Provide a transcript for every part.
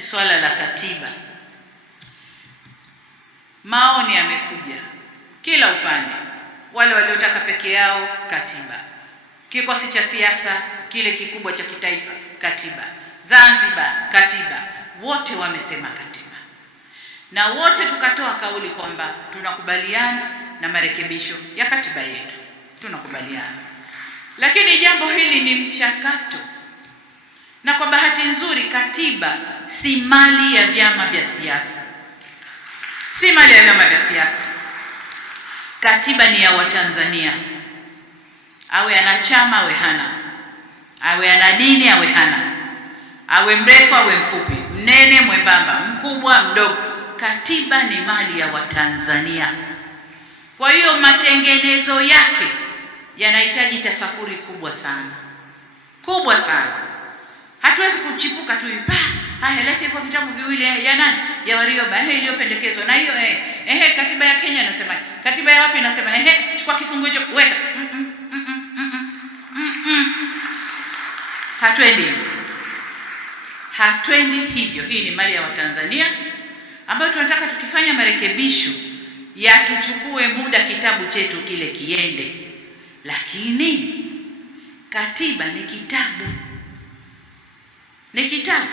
Swala la katiba, maoni yamekuja kila upande, wale waliotaka peke yao katiba, kikosi cha siasa kile kikubwa cha kitaifa katiba, Zanzibar katiba, wote wamesema katiba, na wote tukatoa kauli kwamba tunakubaliana na marekebisho ya katiba yetu, tunakubaliana. Lakini jambo hili ni mchakato, na kwa bahati nzuri katiba si mali ya vyama vya siasa, si mali ya vyama vya siasa. Katiba ni ya Watanzania, awe ana chama awe hana, awe ana dini awe hana, awe mrefu awe mfupi, mnene mwembamba, mkubwa mdogo, katiba ni mali ya Watanzania. Kwa hiyo matengenezo yake yanahitaji tafakuri kubwa sana, kubwa sana. Hatuwezi kuchipuka tu haya lete kwa vitabu viwili ya nani ya Warioba iliyopendekezwa na hiyo katiba ya Kenya inasema, katiba ya wapi inasema, chukua kifungu hicho weka. Hatuendi hivyo. Hii ni mali ya Watanzania ambayo tunataka tukifanya marekebisho ya tuchukue muda kitabu chetu kile kiende, lakini katiba ni kitabu, ni kitabu.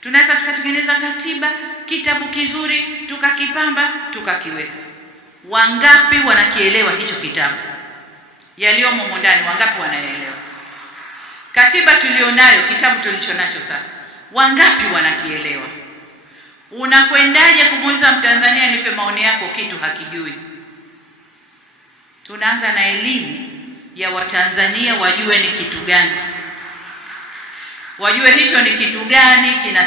Tunaweza tukatengeneza katiba, kitabu kizuri, tukakipamba, tukakiweka. Wangapi wanakielewa hicho kitabu? Yaliyomo ndani wangapi wanaelewa? Katiba tulionayo, kitabu tulichonacho sasa, wangapi wanakielewa? Unakwendaje kumuuliza Mtanzania nipe maoni yako kitu hakijui? Tunaanza na elimu ya Watanzania, wajue ni kitu gani, wajue hicho ni kitu gani kina